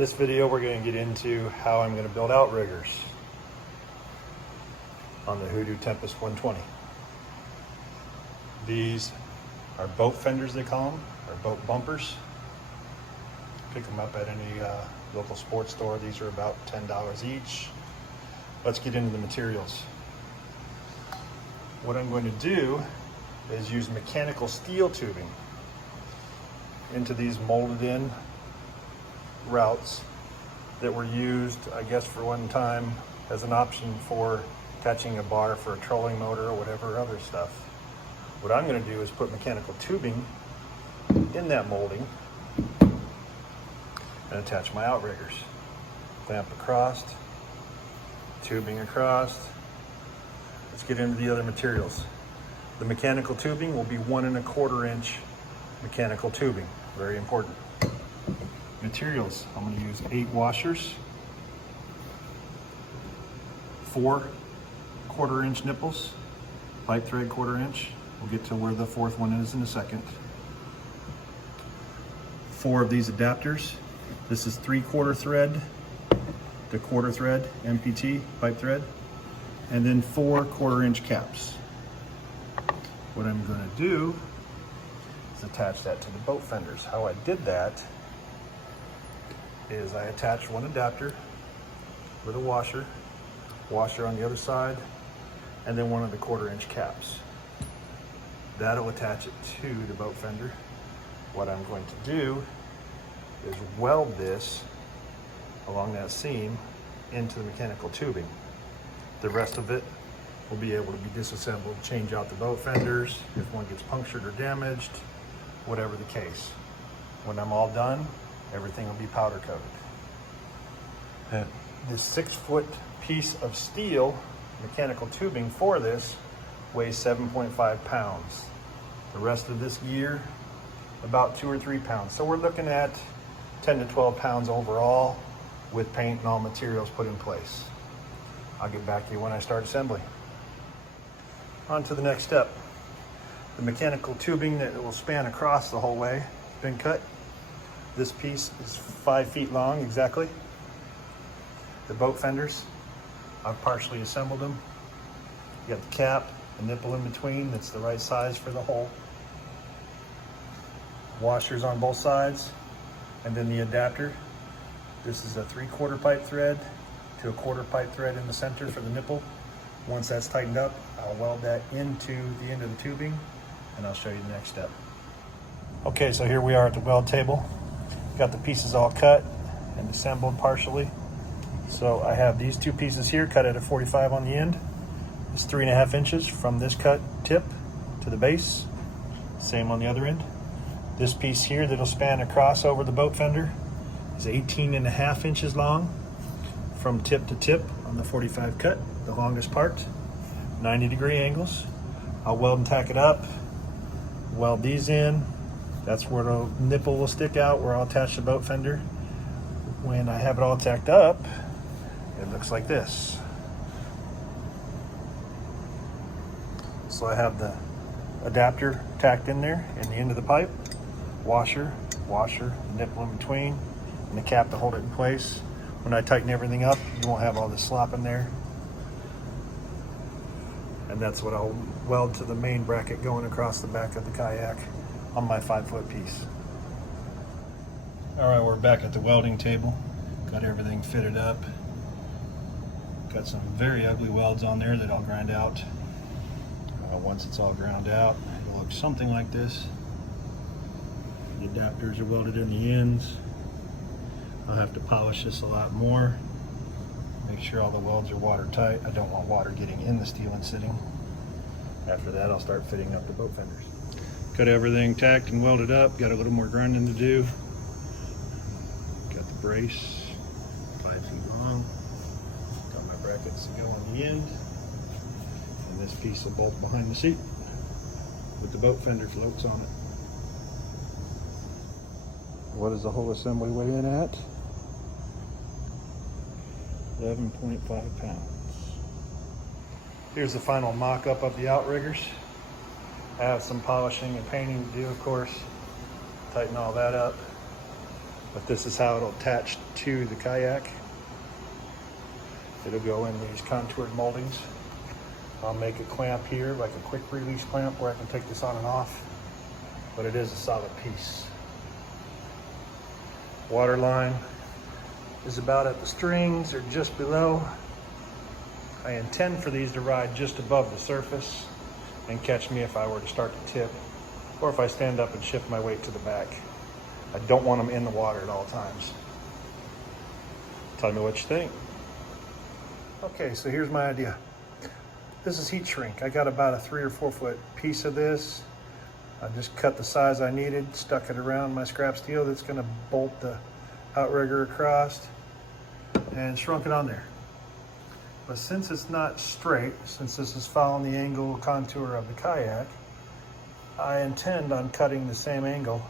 This video we're going to get into how I'm going to build outriggers on the HooDoo Tempest 120. These are boat fenders, they call them, or boat bumpers. Pick them up at any local sports store. These are about $10 each. Let's get into the materials. What I'm going to do is use mechanical steel tubing into these molded in routes that were used, I guess, for one time as an option for attaching a bar for a trolling motor or whatever other stuff. What I'm going to do is put mechanical tubing in that molding and attach my outriggers. Clamp across, tubing across. Let's get into the other materials. The mechanical tubing will be 1 1/4 inch mechanical tubing. Very important. Materials, I'm going to use 8 washers, 4 1/4 inch nipples, pipe thread 1/4 inch. We'll get to where the 4th one is in a second. 4 of these adapters. This is 3/4 thread to 1/4 thread MPT pipe thread, and then 4 1/4 inch caps. What I'm going to do is attach that to the boat fenders. How I did that is I attached one adapter with a washer on the other side, and then one of the 1/4 inch caps. That'll attach it to the boat fender. What I'm going to do is weld this along that seam into the mechanical tubing. The rest of it will be able to be disassembled, change out the boat fenders if one gets punctured or damaged, whatever the case. When I'm all done, everything will be powder coated. This 6-foot piece of steel mechanical tubing for this weighs 7.5 pounds. The rest of this gear, about 2 or 3 pounds. So we're looking at 10 to 12 pounds overall with paint and all materials put in place. I'll get back to you when I start assembling. On to the next step. The mechanical tubing that will span across the whole way has been cut. This piece is 5 feet long exactly. The boat fenders, I've partially assembled them. You got the cap, the nipple in between that's the right size for the hole. Washers on both sides, and then the adapter. This is a 3/4 pipe thread to a 1/4 pipe thread in the center for the nipple. Once that's tightened up, I'll weld that into the end of the tubing, and I'll show you the next step. Okay, so here we are at the weld table. Got the pieces all cut and assembled partially. So I have these 2 pieces here cut at a 45 on the end. It's 3.5 inches from this cut tip to the base. Same on the other end. This piece here that'll span across over the boat fender is 18.5 inches long from tip to tip on the 45 cut, the longest part, 90-degree angles. I'll weld and tack it up, weld these in. That's where the nipple will stick out, where I'll attach the boat fender. When I have it all tacked up, it looks like this. So I have the adapter tacked in there in the end of the pipe, washer, nipple in between, and the cap to hold it in place. When I tighten everything up, you won't have all this slop in there. And that's what I'll weld to the main bracket going across the back of the Kayak on my 5-foot piece. All right, we're back at the welding table. Got everything fitted up. Got some very ugly welds on there that I'll grind out. Once it's all ground out, it'll look something like this. The adapters are welded in the ends. I'll have to polish this a lot more. Make sure all the welds are watertight. I don't want water getting in the steel and sitting. After that, I'll start fitting up the boat fenders. Got everything tacked and welded up. Got a little more grinding to do. Got the brace, 5 feet long. Got my brackets to go on the end. And this piece will bolt behind the seat with the boat fender floats on it. What does the whole assembly weigh in at? 11.5 pounds. Here's the final mock-up of the outriggers. I have some polishing and painting to do, of course. Tighten all that up. but this is how it'll attach to the kayak. It'll go in these contoured moldings. I'll make a clamp here, like a quick release clamp where I can take this on and off, but it is a solid piece. Water line is about at the strings or just below. I intend for these to ride just above the surface and catch me if I were to start to tip, or if I stand up and shift my weight to the back. I don't want them in the water at all times. Tell me what you think. Okay, so here's my idea. This is heat shrink. I got about a 3 or 4 foot piece of this. I just cut the size I needed, stuck it around my scrap steel that's gonna bolt the outrigger across, and shrunk it on there. But since it's not straight, since this is following the angle contour of the kayak, I intend on cutting the same angle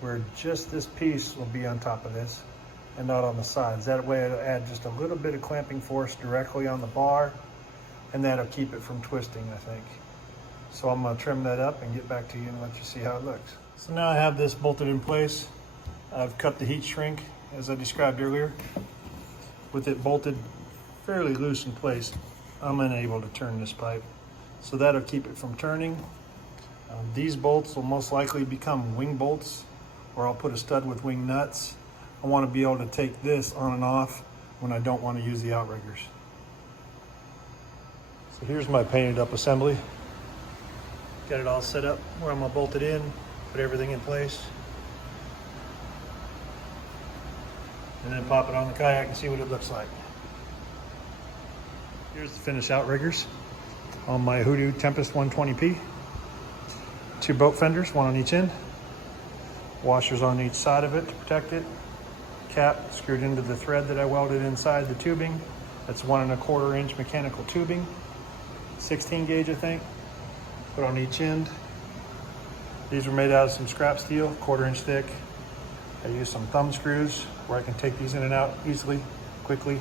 where just this piece will be on top of this and not on the sides. That way it'll add just a little bit of clamping force directly on the bar, and that'll keep it from twisting, I think. So I'm gonna trim that up and get back to you and let you see how it looks. So now I have this bolted in place. I've cut the heat shrink as I described earlier. With it bolted fairly loose in place, I'm unable to turn this pipe. So that'll keep it from turning. These bolts will most likely become wing bolts, or I'll put a stud with wing nuts. I want to be able to take this on and off when I don't want to use the outriggers. So here's my painted up assembly. Got it all set up where I'm gonna bolt it in, put everything in place, and then pop it on the kayak and see what it looks like. Here's the finished outriggers on my HooDoo Tempest 120P. 2 boat fenders, 1 on each end. Washers on each side of it to protect it. Cap screwed into the thread that I welded inside the tubing. That's 1 1/4 inch mechanical tubing. 16 gauge, I think. Put on each end. These were made out of some scrap steel, 1/4 inch thick. I used some thumb screws where I can take these in and out easily, quickly.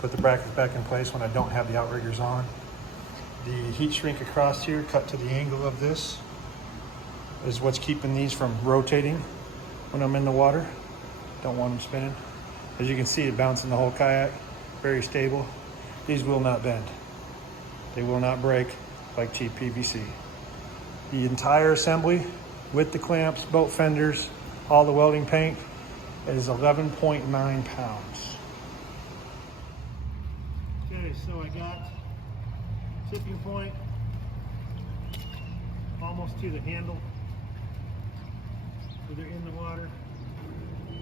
Put the brackets back in place when I don't have the outriggers on. The heat shrink across here, cut to the angle of this, is what's keeping these from rotating when I'm in the water. Don't want them spinning. As you can see, it bouncing the whole kayak, very stable. These will not bend. They will not break like cheap PVC. The entire assembly with the clamps, boat fenders, all the welding paint is 11.9 pounds. Okay, so I got tipping point almost to the handle. Either in the water,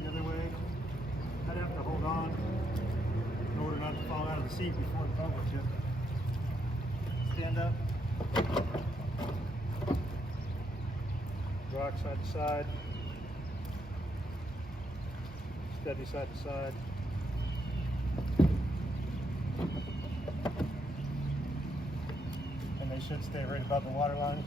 the other way. I'd have to hold on in order not to fall out of the seat before the boat would tip. Stand up. Rock side to side. Steady side to side. And they should stay right above the water line.